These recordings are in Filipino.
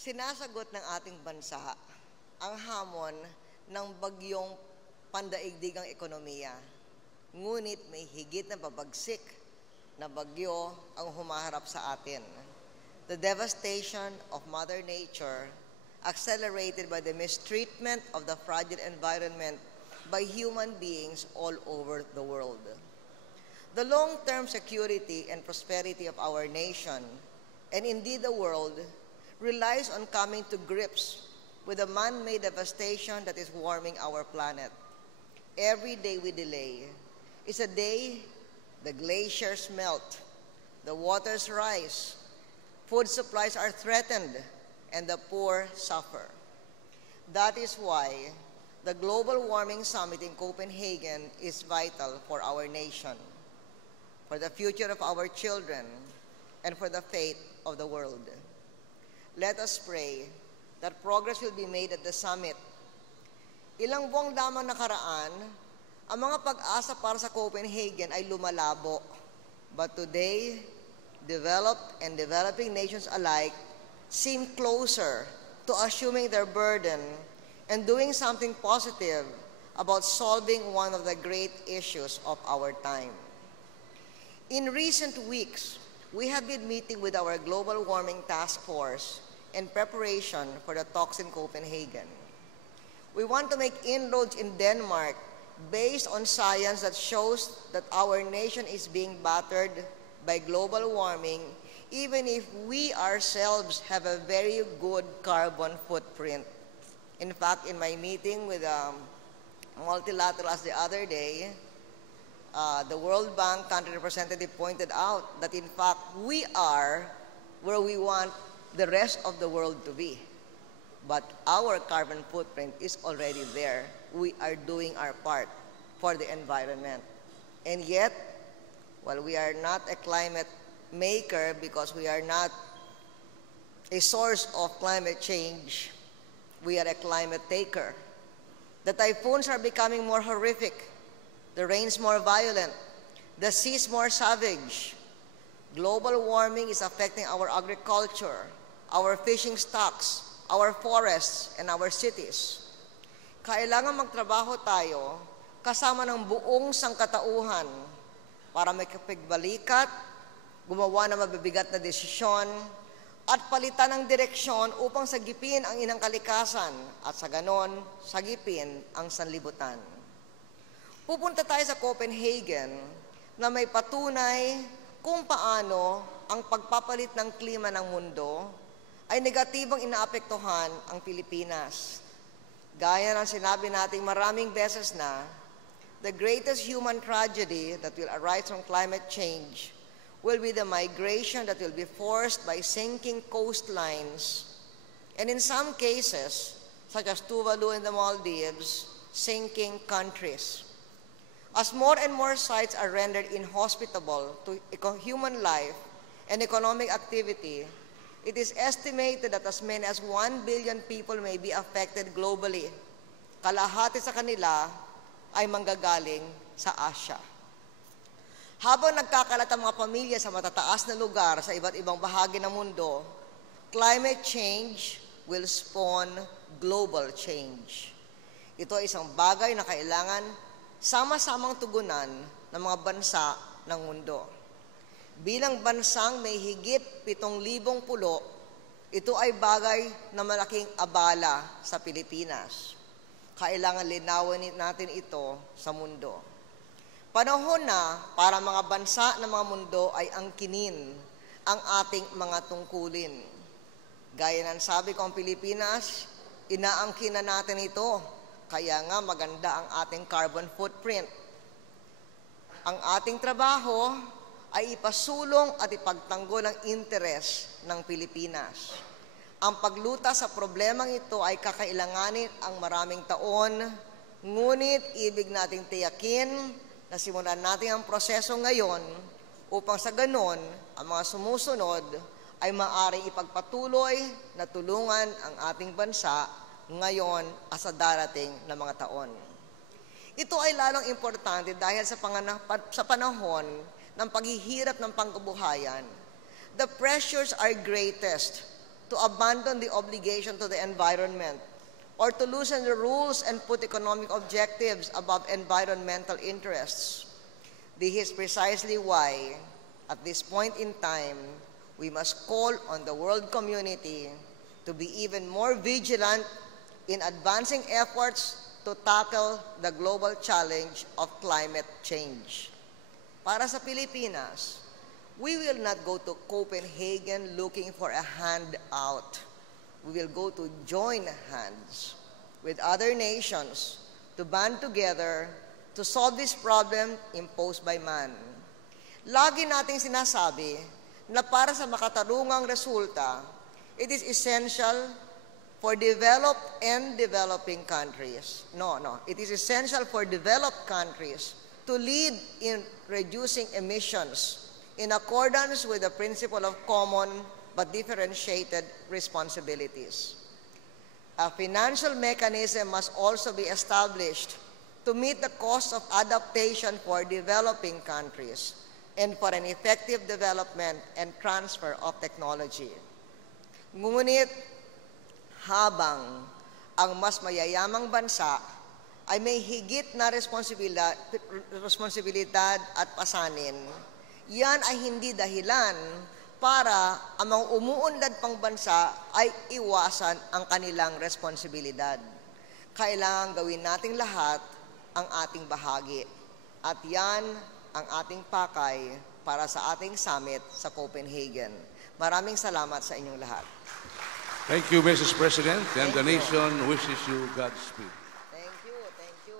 Sinasagot ng ating bansa ang hamon ng bagyong pandaigdigang ekonomiya. Ngunit may higit na babagsik na bagyo ang humaharap sa atin. The devastation of Mother Nature, accelerated by the mistreatment of the fragile environment by human beings all over the world. The long-term security and prosperity of our nation, and indeed the world, relies on coming to grips with the man-made devastation that is warming our planet. Every day we delay is a day the glaciers melt, the waters rise, food supplies are threatened, and the poor suffer. That is why the Global Warming Summit in Copenhagen is vital for our nation, for the future of our children, and for the fate of the world. Let us pray that progress will be made at the summit. Ilang buwang lamang nakaraan, ang mga pag-asa para sa Copenhagen ay lumalabo. But today, developed and developing nations alike seem closer to assuming their burden and doing something positive about solving one of the great issues of our time. In recent weeks, we have been meeting with our Global Warming Task Force in preparation for the talks in Copenhagen. We want to make inroads in Denmark based on science that shows that our nation is being battered by global warming, even if we ourselves have a very good carbon footprint. In fact, in my meeting with multilaterals the other day, the World Bank country representative pointed out that in fact we are where we want the rest of the world to be. But our carbon footprint is already there. We are doing our part for the environment. And yet, while we are not a climate maker because we are not a source of climate change, we are a climate taker. The typhoons are becoming more horrific, the rains more violent, the seas more savage. Global warming is affecting our agriculture, our fishing stocks, our forests, and our cities. Kailangan magtrabaho tayo kasama ng buong sangkatauhan para makipagbalikat, gumawa ng mabibigat na desisyon, at palitan ng direksyon upang sagipin ang inang kalikasan at sa ganon, sagipin ang sanlibutan. Pupunta tayo sa Copenhagen na may patunay kung paano ang pagpapalit ng klima ng mundo ay negatibong inaapektuhan ang Pilipinas. Gaya ng sinabi nating maraming beses na, the greatest human tragedy that will arise from climate change will be the migration that will be forced by sinking coastlines, and in some cases, such as Tuvalu and the Maldives, sinking countries. As more and more sites are rendered inhospitable to human life and economic activity, it is estimated that as many as 1 billion people may be affected globally. Kalahati sa kanila ay manggagaling sa Asia. Habang nagkakalat ang mga pamilya sa matataas na lugar sa iba't ibang bahagi ng mundo, climate change will spawn global change. Ito ay isang bagay na kailangan sama-samang tugunan ng mga bansa ng mundo. Bilang bansang may higit 7,000 pulo, ito ay bagay na malaking abala sa Pilipinas. Kailangan linawin natin ito sa mundo. Panahon na para mga bansa ng mga mundo ay angkinin ang ating mga tungkulin. Gaya ng sabi ko ang Pilipinas, inaangkin na natin ito, kaya nga maganda ang ating carbon footprint. Ang ating trabaho ay ipasulong at ipagtanggol ang interes ng Pilipinas. Ang pagluta sa problemang ito ay kakailanganin ang maraming taon, ngunit ibig nating tiyakin na simulan natin ang proseso ngayon upang sa ganon, ang mga sumusunod ay maaaring ipagpatuloy na tulungan ang ating bansa ngayon at sa darating na mga taon. Ito ay lalong importante dahil sa panahon ng paghihirap ng pangkabuhayan, the pressures are greatest to abandon the obligation to the environment or to loosen the rules and put economic objectives above environmental interests. This is precisely why, at this point in time, we must call on the world community to be even more vigilant in advancing efforts to tackle the global challenge of climate change. Para sa Pilipinas, we will not go to Copenhagen looking for a handout. We will go to join hands with other nations to band together to solve this problem imposed by man. Lagi nating sinasabi na para sa makatarungang resulta, it is essential for developed and developing countries. It is essential for developed countries to lead in reducing emissions in accordance with the principle of common but differentiated responsibilities. A financial mechanism must also be established to meet the cost of adaptation for developing countries and for an effective development and transfer of technology. Ngunit, habang ang mas mayayamang bansa ay may higit na responsibilidad at pasanin, yan ay hindi dahilan para ang mga umuunlad pang bansa ay iwasan ang kanilang responsibilidad. Kailangan gawin nating lahat ang ating bahagi. At yan ang ating pakay para sa ating summit sa Copenhagen. Maraming salamat sa inyong lahat. Thank you, Mrs. President, and the nation wishes you Godspeed. Thank you, thank you.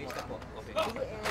Ayos na po. Okay.